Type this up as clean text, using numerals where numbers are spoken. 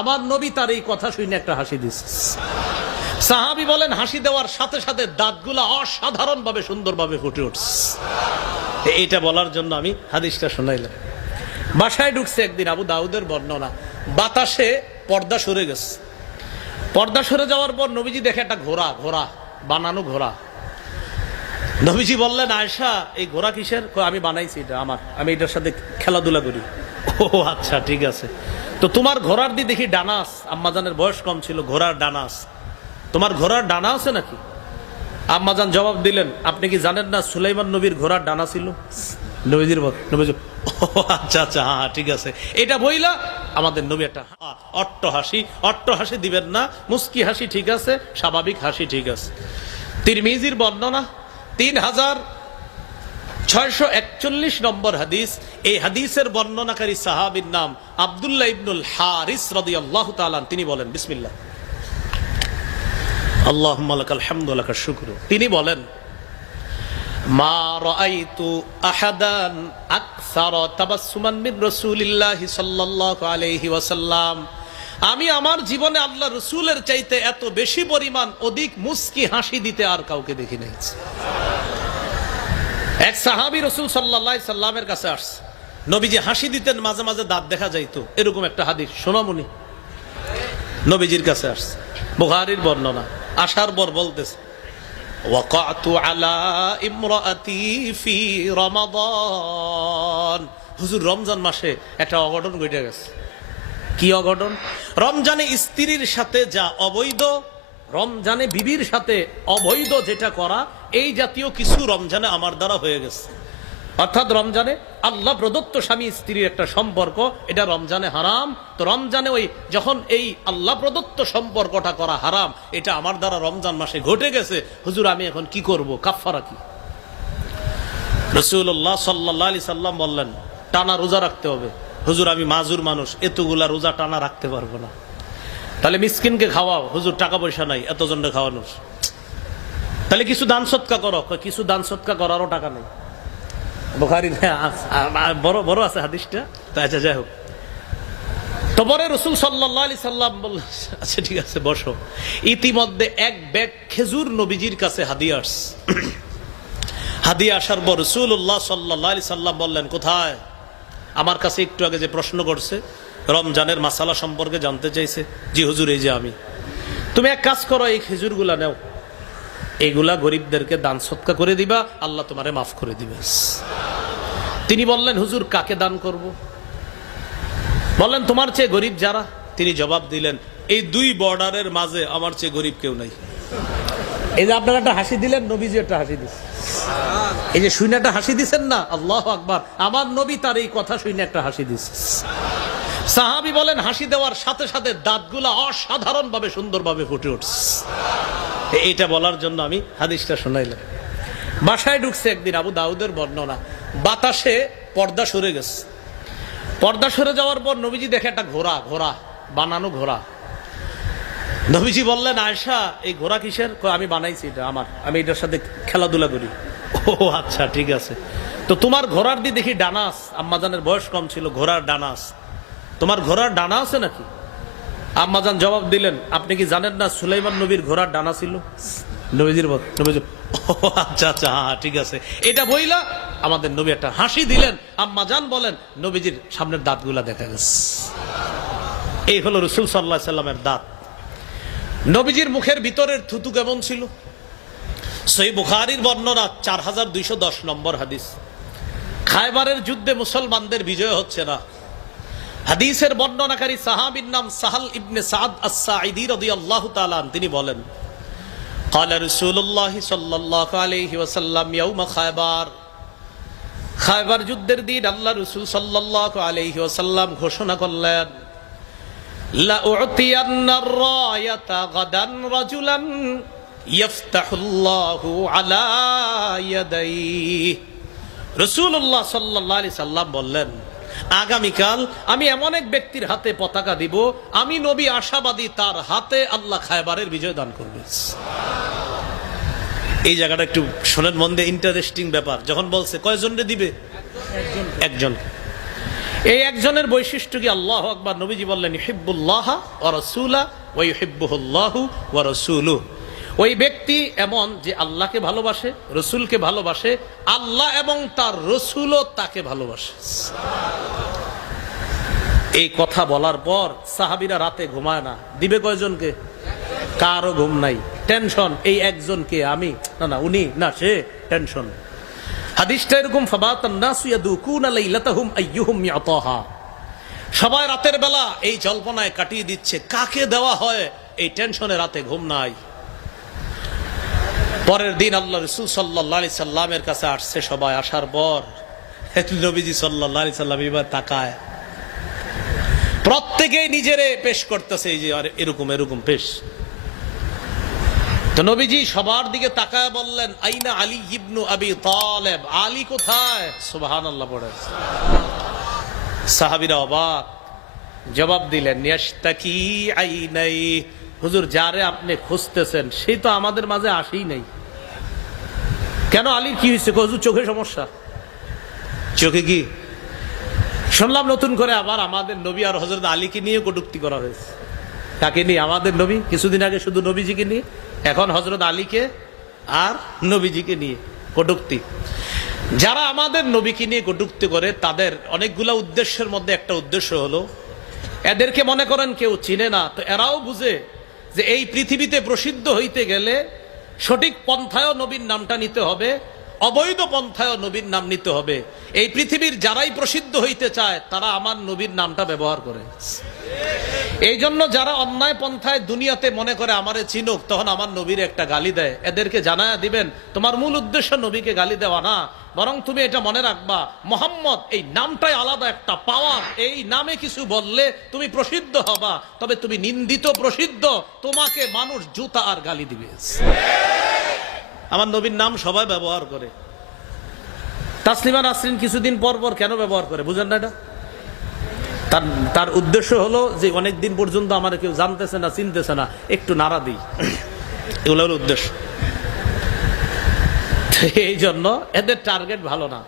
আমার নবী তার এই কথা শুনে একটা হাসি দিচ্ছে। সাহাবী বলেন হাসি দেওয়ার সাথে সাথে দাঁতগুলা অসাধারণ ভাবে সুন্দরভাবে ফুটে উঠছে। এইটা বলার জন্য আমি হাদিসটা শোনাইলাম। বাসায় ঢুকছে একদিন, আবু দাউদের বর্ণনা, বাতাসে পর্দা সরে গেছে। পর্দা সরে যাওয়ার পর নবীজি দেখে একটা ঘোড়া, ঘোড়া বানানো ঘোড়া। নবীজি বললেন, আয়েশা এই ঘোড়া কিসের? আমি বানাইছি, এটা আমার, আমি এটার সাথে খেলাধুলা করি। ও আচ্ছা ঠিক আছে। তো তোমার ঘোড়ার দিয়ে দেখি ডানা আছে। আম্মাজানের বয়স কম ছিল, ঘোড়ার ডানা আছে। তোমার ঘোড়ার ডানা আছে নাকি? আম্মাজান জবাব দিলেন, আপনি কি জানেন না সুলাইমান নবীর ঘোড়ার ডানা ছিল? নবীজির নবীজি ও আচ্ছা আচ্ছা, হ্যাঁ ঠিক আছে। এটা বইলা আমাদের নবী একটা অট্ট হাসি, অট্ট হাসি দিবেন না, মুস্কি হাসি ঠিক আছে, স্বাভাবিক হাসি ঠিক আছে। তিরমিজির বর্ণনা 3641 নম্বর হাদিস। এই হাদিসের বর্ণনাকারী সাহাবীর নাম আব্দুল্লাহ ইবনুল হারিস রাদিয়াল্লাহু তাআলা। তিনি বলেন, বিসমিল্লাহ, আল্লাহুম্মা লাকাল হামদু ওয়া লাকাশ শুকরু। তিনি বলেন, মা রাআইতু আহাদান আকসারা তাবাসসুমান মিন রাসূলিল্লাহি সাল্লাল্লাহু আলাইহি ওয়াসাল্লাম। আমি আমার জীবনে আল্লাহ রাসূলের চাইতে এত বেশি পরিমাণ অধিক মুস্কি হাসি দিতে আর কাউকে দেখি নাই। এক সাহাবী রাসূল সাল্লাল্লাহু আলাইহি সাল্লামের কাছে আসছে। নবীজি হাসি দিতেন, মাঝে মাঝে দাঁত দেখা যাইতো, এরকম একটা হাদিস শোনামুনি। নবীজির কাছে আসছে, বুখারীর বর্ণনা। আসার পর বলতেছে, ওয়াকাতু আলা ইমরাআতি ফি রমাদান। হুজুর, রমজান মাসে একটা অঘটন ঘটে গেছে। কি অঘটন? রমজানে স্ত্রীর সাথে যা অবৈধ, রমজানে বিবির সাথে অবৈধ যেটা করা, এই জাতীয় কিছু রমজানে আমার দ্বারা হয়ে গেছে। অর্থাৎ রমজানে আল্লাহ প্রদত্ত স্বামী স্ত্রীর একটা সম্পর্ক, এটা রমজানে হারাম। তো রমজানে ওই যখন এই আল্লাহ প্রদত্ত সম্পর্কটা করা হারাম, এটা আমার দ্বারা রমজান মাসে ঘটে গেছে। হুজুর, আমি এখন কি করব? কাফারা কি? রাসূলুল্লাহ সাল্লাল্লাহু আলাইহি সাল্লাম বললেন, টানা রোজা রাখতে হবে। হুজুর, আমি মাজুর মানুষ, এতগুলা রোজা টানা রাখতে পারবো না। তাহলে মিসকিনকে খাওয়াও। হুজুর, টাকা পয়সা নাই এতজনকে খাওয়ানোর। তাহলে কিছু দান সৎকা করো। কিছু দান সৎকা করারও টাকা নেই। বুখারী বড় বড় আছে হাদিসটা। তো আচ্ছা, যাই হোক। তো পরে রাসূল সাল্লাল্লাহু আলাইহি সাল্লাম বললেন, আচ্ছা ঠিক আছে, বসো। ইতিমধ্যে এক ব্যাগ খেজুর নবীজির কাছে হাদিয়া আসছে। হাদিয়া আসার পর রাসূলুল্লাহ সাল্লাল্লাহু আলাইহি সাল্লাম বললেন, কোথায়? আমার কাছে একটু আগে যে প্রশ্ন করছে, রমজানের মাসালা সম্পর্কে জানতে চাইছে। জি হুজুর, এই যে আমি। তুমি এক কাজ করো, এই খেজুরগুলা নাও, এগুলা গরিবদেরকে দান সৎকা করে দিবা, আল্লাহ তোমারে মাফ করে দিবে। তিনি বললেন, হুজুর, কাকে দান করব? বললেন, তোমার চেয়ে গরিব যারা। তিনি জবাব দিলেন, এই দুই বর্ডারের মাঝে আমার চেয়ে গরিব কেউ নাই। এই যে আপনারা একটা হাসি দিলেন, নবীজি একটা হাসি দিচ্ছে। এই যে শুনে একটা হাসি দিচ্ছেন না, আল্লাহু আকবার, আমার নবী তার এই কথা শুনে একটা হাসি দিচ্ছে। সাহাবী বলেন হাসি দেওয়ার সাথে সাথে দাঁতগুলা অসাধারণ ভাবে সুন্দরভাবে ফুটে উঠছে। এইটা বলার জন্য আমি হাদিসটা শোনাইলাম। বাসায় ঢুকছে একদিন, আবু দাউদের বর্ণনা, বাতাসে পর্দা সরে গেছে। পর্দা সরে যাওয়ার পর নবীজি দেখে একটা ঘোড়া, ঘোড়া বানানো ঘোড়া। নবীজি বললেন, আয়েশা এই ঘোড়া কিসের? আমি বানাইছি, এটা আমার, আমি এটার সাথে খেলাধুলা করি। ও আচ্ছা ঠিক আছে। তো তোমার ঘোড়ার দিয়ে দেখি ডানা আছে। আম্মাজানের বয়স কম ছিল, ঘোড়ার ডানা আছে। তোমার ঘোড়ার ডানা আছে নাকি? আম্মাজান জবাব দিলেন, আপনি কি জানেন না সুলাইমান নবীর ঘোড়ার ডানা ছিল? নবীজির নবীজি ও আচ্ছা আচ্ছা, হ্যাঁ ঠিক আছে। এটা বইলা আমাদের নবী একটা হাসি দিলেন। আম্মাজান বলেন, নবীজির সামনের দাঁতগুলা দেখা গেছে। এই হলো রাসূল সাল্লাল্লাহু আলাইহি সাল্লামের দাঁত। নবীজির মুখের ভিতরের থুতু কেমন ছিল? সহিহ বুখারীর বর্ণনা 4210 নম্বর হাদিস। খায়বারের যুদ্ধে মুসলমানদের বিজয় হচ্ছে না। হাদিসের বর্ণনাকারী সাহাবীর নাম সাহাল ইবনে সাদ আস-সাঈদী রাদিয়াল্লাহু তাআলা। তিনি বলেন, ক্বালা রাসূলুল্লাহ সাল্লাল্লাহু আলাইহি ওয়াসাল্লাম ইয়াউমা খায়বার। খায়বার যুদ্ধের দিন আল্লাহ রাসূল সাল্লাল্লাহু আলাইহি ওয়াসাল্লাম ঘোষণা করলেন, লা উ'তিয়ান্নার রায়াতা গাদান রাজুলান ইফতাহুল্লাহু আলা ইয়াদাইহি। রাসূলুল্লাহ সাল্লাল্লাহু আলাইহি সাল্লাম বললেন, আগামীকাল আমি এমন এক ব্যক্তির হাতে পতাকা দিব, আমি নবী আশাবাদী তার হাতে আল্লাহ খায়বারের বিজয় দান করবে। এই জায়গাটা একটু শোনেন মন দিয়ে, ইন্টারেস্টিং ব্যাপার। যখন বলছে কয়জনরে দিবে? একজন। এই একজনের বৈশিষ্ট্য কি? আল্লাহু আকবার। নবীজি বললেন ইউহিব্বুল্লাহ ওয়া রাসূলা ওয়া ইউহিব্বুহুল্লাহু ওয়া রাসূলুহু। ওই ব্যক্তি এমন যে আল্লাহকে ভালোবাসে, রসুলকে ভালোবাসে, আল্লাহ এবং তার রসুলও তাকে ভালোবাসে। এই কথা বলার পর সাহাবীরা রাতে ঘুমায় না। দিবে কয়জনকে? কারো ঘুম নাই, টেনশন। এই একজনকে আমি, না না উনি, না সে, টেনশন। হাদিসটা এরকম, ফাবাতান নাসু ইয়াদুকুনা লাইলাতাহুম আইয়ুহুম ইয়াতাহা। সবাই রাতের বেলা এই জল্পনায় কাটিয়ে দিচ্ছে কাকে দেওয়া হয়, এই টেনশনে রাতে ঘুম নাই। পরের দিন আল্লাহ রাসূল সাল্লাল্লাহু আলাইহি সাল্লামের কাছে আসছে সবাই। আসার পর নবীজি সাল্লাল্লাহু আলাইহি সাল্লাম এবার তাকায়, প্রত্যেকেই নিজেরে পেশ করতেছে, এই যে এরকম এরকম পেশ। তো নবীজি সবার দিকে তাকায় বললেন, আইনা আলী ইবনু আবি তালেব, আলী কোথায়? সুবহানাল্লাহ পড়ে। সাহাবীরা অবাক, জবাব দিলেন, ইয়াশতাকি আইনাই, হুজুর যারে আপনি খুঁজতেছেন সেই তো আমাদের মাঝে আসেই নাই। কেন, আলীর কি হয়েছে? হুজুর চোখে সমস্যা। চোখে কি? শুনলাম নতুন করে আবার আমাদের নবী আর হযরত আলীকে নিয়ে কটূক্তি করা হয়েছে। কাকে নিয়ে? আমাদের নবী কিছুদিন আগে শুধু নবীজিকে নিয়ে, এখন হযরত আলীকে আর নবীজিকে নিয়ে কটূক্তি। যারা আমাদের নবীকে নিয়ে কটূক্তি করে তাদের অনেকগুলা উদ্দেশ্যের মধ্যে একটা উদ্দেশ্য হলো, এদেরকে মনে করেন কেউ চিনে না, তো এরাও বুঝে যে এই পৃথিবীতে প্রসিদ্ধ হইতে গেলে সঠিক পন্থায় নবীর নামটা নিতে হবে, অবৈধ পন্থায় নবীর নাম নিতে হবে। এই পৃথিবীর যারাই প্রসিদ্ধ হইতে চায় তারা আমার নবীর নামটা ব্যবহার করে। এই জন্য যারা অন্যায় পন্থায় দুনিয়াতে মনে করে আমারে চিনুক, তখন আমার নবীর একটা গালি দেয়, এদেরকে জানায়া দিবেন তোমার মূল উদ্দেশ্য নবীকে গালি দেওয়া না, বরং তুমি এটা মনে রাখবা মোহাম্মদ এই নামটাই আলাদা একটা পাওয়ার। এই নামে কিছু বললে তুমি প্রসিদ্ধ হবা, তবে তুমি নিন্দিত প্রসিদ্ধ, তোমাকে মানুষ জুতা আর গালি দিবে। আমার নবীর নাম সবাই ব্যবহার করে। তাসলিমা নাসরিন কিছুদিন পর পর কেন ব্যবহার করে বুঝেন না? এটা তার উদ্দেশ্য হলো যে অনেকদিন পর্যন্ত আমার কেউ জানতেছে না, চিনতেছে না, একটু নাড়া দিই, এগুলো হলো উদ্দেশ্য। এই জন্য এদের টার্গেট ভালো না।